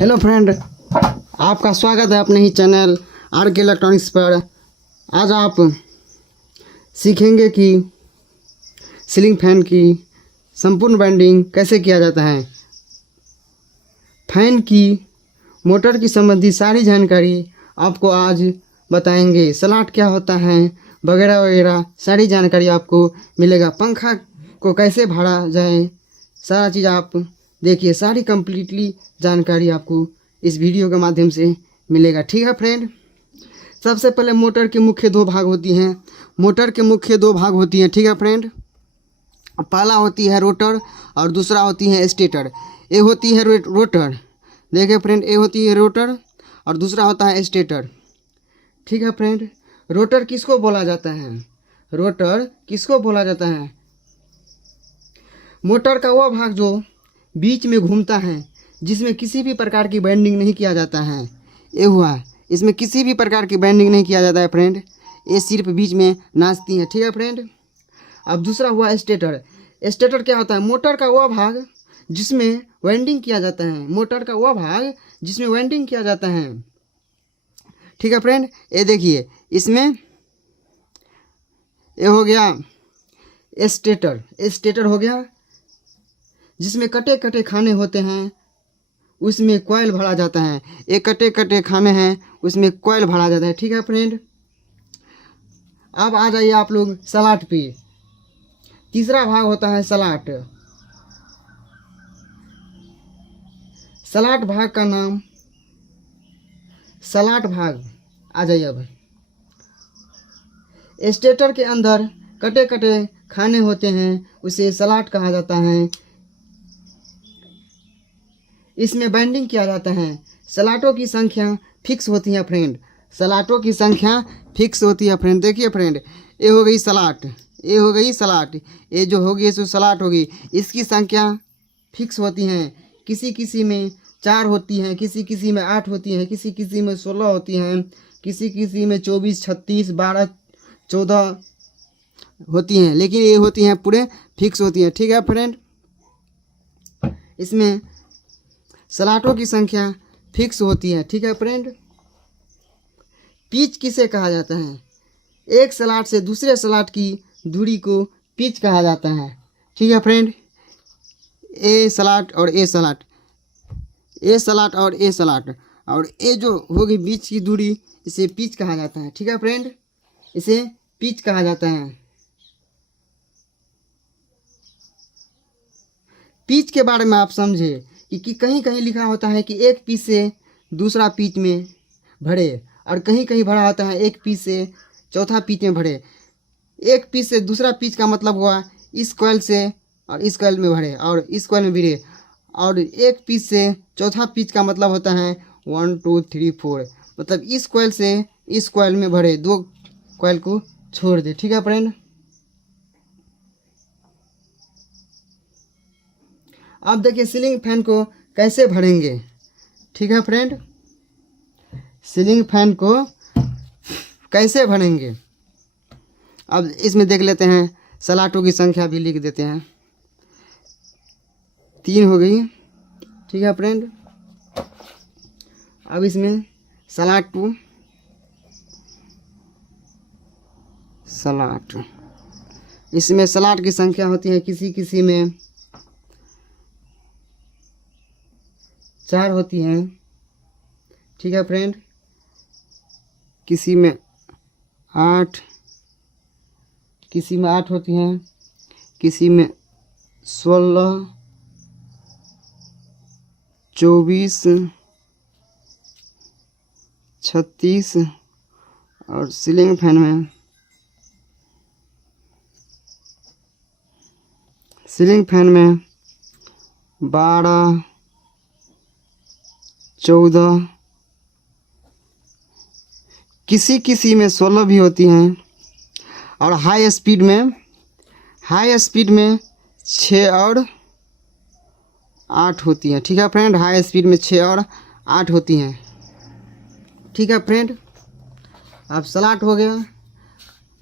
Hello friend, आपका स्वागत है अपने ही चैनल आर के इलेक्ट्रॉनिक्स पर। आज आप सीखेंगे कि सीलिंग फैन की संपूर्ण वाइंडिंग कैसे किया जाता है। फैन की मोटर की संबंधी सारी जानकारी आपको आज बताएंगे। स्लॉट क्या होता है वगैरह वगैरह सारी जानकारी आपको मिलेगा। पंखा को कैसे भरा जाए सारा चीज़ आप देखिए, सारी कंप्लीटली जानकारी आपको इस वीडियो के माध्यम से मिलेगा। ठीक है फ्रेंड, सबसे पहले मोटर के मुख्य दो भाग होती हैं। मोटर के मुख्य दो भाग होती हैं। ठीक है फ्रेंड, पहला होती है रोटर और दूसरा होती है स्टेटर। ये होती है रोटर, देखिए फ्रेंड, ये होती है रोटर और दूसरा होता है स्टेटर। ठीक है फ्रेंड, रोटर किसको बोला जाता है? रोटर किसको बोला जाता है? मोटर का वह भाग जो बीच में घूमता है, जिसमें किसी भी प्रकार की वाइंडिंग नहीं किया जाता है। ये हुआ, इसमें किसी भी प्रकार की वाइंडिंग नहीं किया जाता है फ्रेंड, ये सिर्फ बीच में नाचती है। ठीक है फ्रेंड, अब दूसरा हुआ स्टेटर। स्टेटर क्या होता है? मोटर का वह भाग जिसमें वाइंडिंग किया जाता है। मोटर का वह भाग जिसमें वाइंडिंग किया जाता है। ठीक है फ्रेंड, ये देखिए, इसमें ये हो गया स्टेटर। स्टेटर हो गया जिसमें कटे कटे खाने होते हैं, उसमें कॉइल भरा जाता है। एक कटे कटे खाने हैं, उसमें कॉइल भरा जाता है। ठीक है फ्रेंड, अब आ जाइए आप लोग स्लॉट पे। तीसरा भाग होता है स्लॉट। स्लॉट भाग का नाम स्लॉट भाग। आ जाइए, अब स्टेटर के अंदर कटे कटे खाने होते हैं, उसे स्लॉट कहा जाता है। इसमें बाइंडिंग किया जाता है। स्लॉटों की संख्या फिक्स होती है फ्रेंड, स्लॉटों की संख्या फिक्स होती है फ्रेंड। देखिए फ्रेंड, ये हो गई स्लॉट, ये हो गई स्लॉट, ये जो होगी सो स्लॉट होगी। इसकी संख्या फिक्स होती हैं। किसी किसी में 4 होती हैं, किसी किसी में 8 होती हैं, किसी किसी में 16 होती हैं, किसी किसी में 24, 36, 12, 14 होती हैं, लेकिन ये होती हैं पूरे फिक्स होती हैं। ठीक है फ्रेंड, इसमें स्लॉटों की संख्या फिक्स होती है। ठीक है फ्रेंड, पिच किसे कहा जाता है? एक स्लॉट से दूसरे स्लॉट की दूरी को पिच कहा जाता है। ठीक है फ्रेंड, ए स्लॉट और ए स्लॉट, ए स्लॉट और ए स्लॉट, और ए जो होगी बीच की दूरी, इसे पिच कहा जाता है। ठीक है फ्रेंड, इसे पिच कहा जाता है। पिच के बारे में आप समझे कि कहीं कहीं लिखा होता है कि एक पिच से दूसरा पिच में भरे, और कहीं कहीं भरा होता है एक पिच से चौथा पिच में भरे। एक पिच से दूसरा पिच का मतलब हुआ इस कॉइल से और इस कॉइल में भरे और इस कॉइल में भिड़े, और एक पिच से चौथा पिच का मतलब होता है 1 2 3 4, मतलब इस कॉइल से इस कॉइल में भरे, दो कॉइल को छोड़ दे। ठीक है फ्रेंड, अब देखिए सीलिंग फैन को कैसे भरेंगे। ठीक है फ्रेंड, सीलिंग फैन को कैसे भरेंगे, अब इसमें देख लेते हैं। स्लॉटों की संख्या भी लिख देते हैं, 3 हो गई। ठीक है फ्रेंड, अब इसमें स्लॉट टू स्लॉट, इसमें स्लॉट की संख्या होती है, किसी किसी में 4 होती हैं। ठीक है फ्रेंड, किसी में 8, किसी में 8 होती हैं, किसी में 16, 24, 36, और सीलिंग फैन में सीलिंग फैन में 12, 14, किसी किसी में 16 भी होती हैं, और हाई स्पीड में 6 और 8 होती हैं। ठीक है फ्रेंड, हाई स्पीड में 6 और 8 होती हैं। ठीक है फ्रेंड, अब स्लॉट हो गया।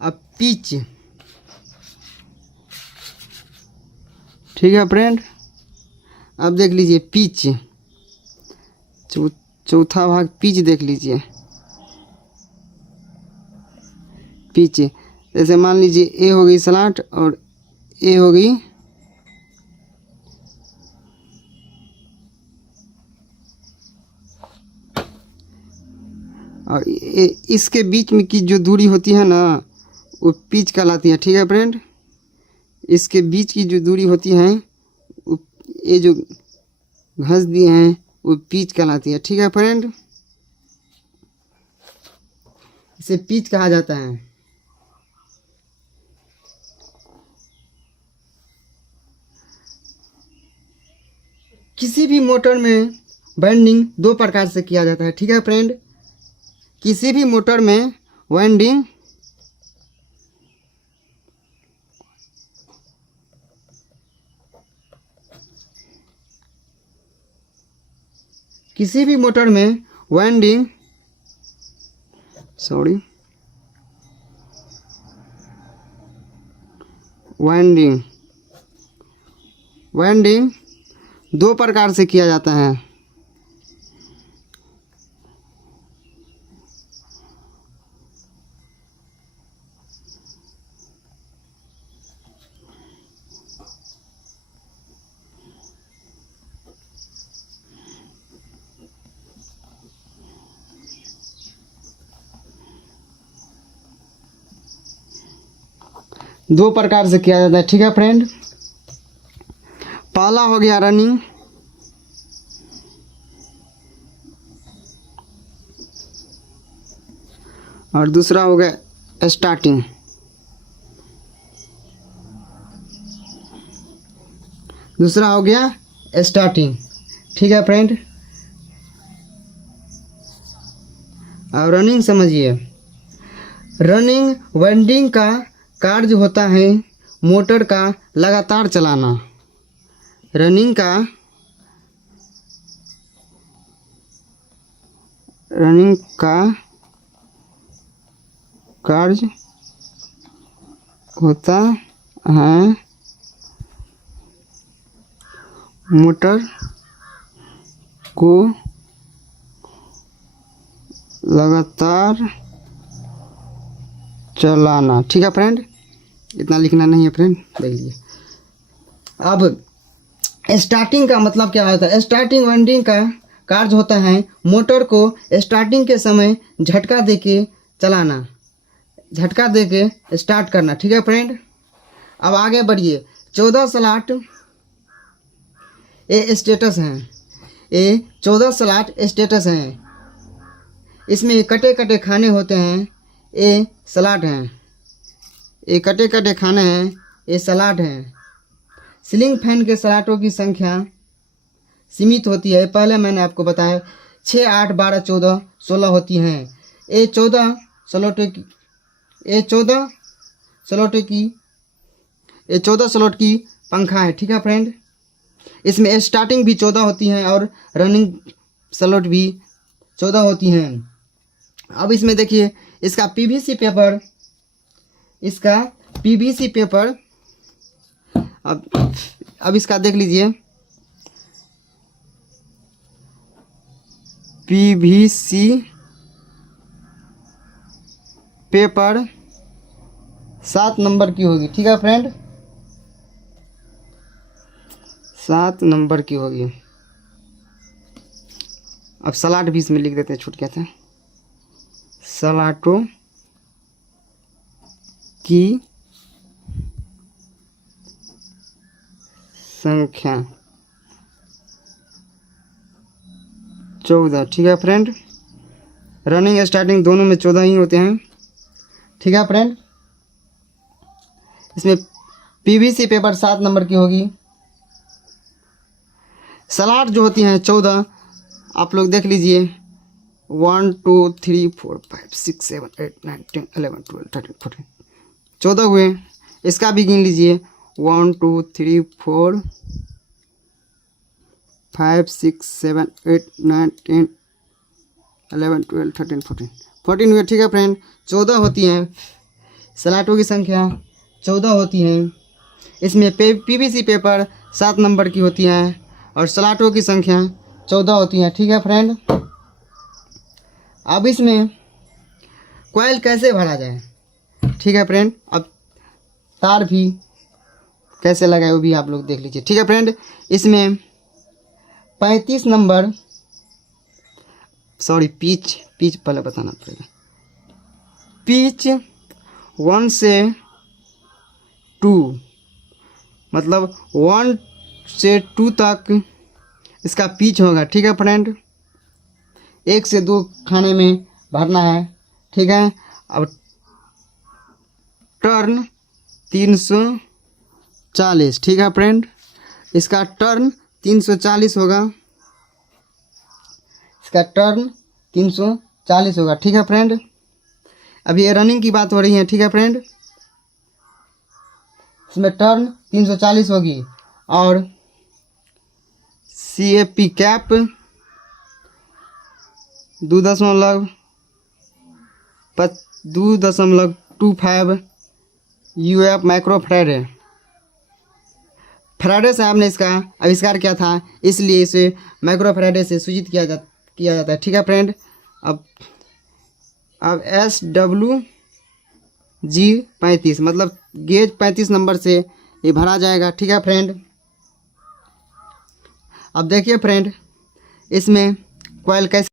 अब पिच। ठीक है फ्रेंड, अब देख लीजिए पिच। चौथा भाग पिच देख लीजिए। पिच जैसे मान लीजिए ए हो गई स्लॉट और ए हो गई और इसके बीच में की जो दूरी होती है ना वो पिच कहलाती है। ठीक है फ्रेंड, इसके बीच की जो दूरी होती है ये जो घस दिए हैं वो पिच कहलाती है। ठीक है फ्रेंड, इसे पिच कहा जाता है। किसी भी मोटर में वाइंडिंग दो प्रकार से किया जाता है। ठीक है फ्रेंड, किसी भी मोटर में वाइंडिंग वाइंडिंग दो प्रकार से किया जाता है। दो प्रकार से किया जाता है। ठीक है फ्रेंड, पहला हो गया रनिंग और दूसरा हो गया स्टार्टिंग। ठीक है फ्रेंड, अब रनिंग समझिए। रनिंग वाइंडिंग का कार्य होता है मोटर का लगातार चलाना। रनिंग का कार्य होता है मोटर को लगातार चलाना। ठीक है फ्रेंड, इतना लिखना नहीं है फ्रेंड, देख लीजिए। अब स्टार्टिंग का मतलब क्या होता है? स्टार्टिंग वाइंडिंग का कार्य होता है मोटर को स्टार्टिंग के समय झटका देके चलाना, झटका देके स्टार्ट करना। ठीक है फ्रेंड, अब आगे बढ़िए। 14 स्लॉट ये स्टेटस हैं, ये 14 स्लॉट स्टेटस हैं। इसमें कटे कटे खाने होते हैं, ये स्लॉट हैं। ये कटे कटे खाने हैं, ये स्लॉट हैं। सीलिंग फैन के स्लॉटों की संख्या सीमित होती है। पहले मैंने आपको बताया 6, 8, 12, 14, 16 होती हैं। ये 14 स्लॉट की पंखा है। ठीक है फ्रेंड, इसमें स्टार्टिंग भी 14 होती हैं और रनिंग स्लॉट भी 14 होती हैं। अब इसमें देखिए इसका पीवीसी पेपर अब इसका देख लीजिए। पीवीसी पेपर 7 नंबर की होगी। ठीक है फ्रेंड, 7 नंबर की होगी। अब स्लॉट भी इसमें लिख देते हैं, छूट गया था। स्लॉटों की संख्या 14। ठीक है फ्रेंड, रनिंग स्टार्टिंग दोनों में 14 ही होते हैं। ठीक है फ्रेंड, इसमें पीवीसी पेपर 7 नंबर की होगी। स्लॉट जो होती हैं 14, आप लोग देख लीजिए। 1 2 3 4 5 6 7 8 9 10 11 12 13 14 14 हुए। इसका भी गिन लीजिए। 1 2 3 4 5 6 7 8 9 10 11 12 13 14 हुए। ठीक है फ्रेंड, 14 होती हैं स्लॉटों की संख्या, 14 होती हैं। इसमें पीवीसी पेपर 7 नंबर की होती हैं और स्लॉटों की संख्या 14 होती हैं। ठीक है फ्रेंड, अब इसमें कॉइल कैसे भरा जाए। ठीक है फ्रेंड, अब तार भी कैसे लगाए वो भी आप लोग देख लीजिए। ठीक है फ्रेंड, इसमें 35 नंबर पिच पहले बताना पड़ेगा। पिच 1 से 2 मतलब 1 से 2 तक इसका पिच होगा। ठीक है फ्रेंड, 1 से 2 खाने में भरना है। ठीक है, अब टर्न 340। ठीक है फ्रेंड, इसका टर्न 340 होगा, इसका टर्न 340 होगा। ठीक है फ्रेंड, अब ये रनिंग की बात हो रही है। ठीक है फ्रेंड, इसमें टर्न 340 होगी और CAP cap 2.25 UF micro Faraday से आपने इसका आविष्कार किया था, इसलिए इसे माइक्रो फैराडे से सूचित किया जाता है। ठीक है फ्रेंड, अब SWG 35 मतलब गेज 35 नंबर से ये भरा जाएगा। ठीक है फ्रेंड, अब देखिए फ्रेंड, इसमें कॉइल कैसे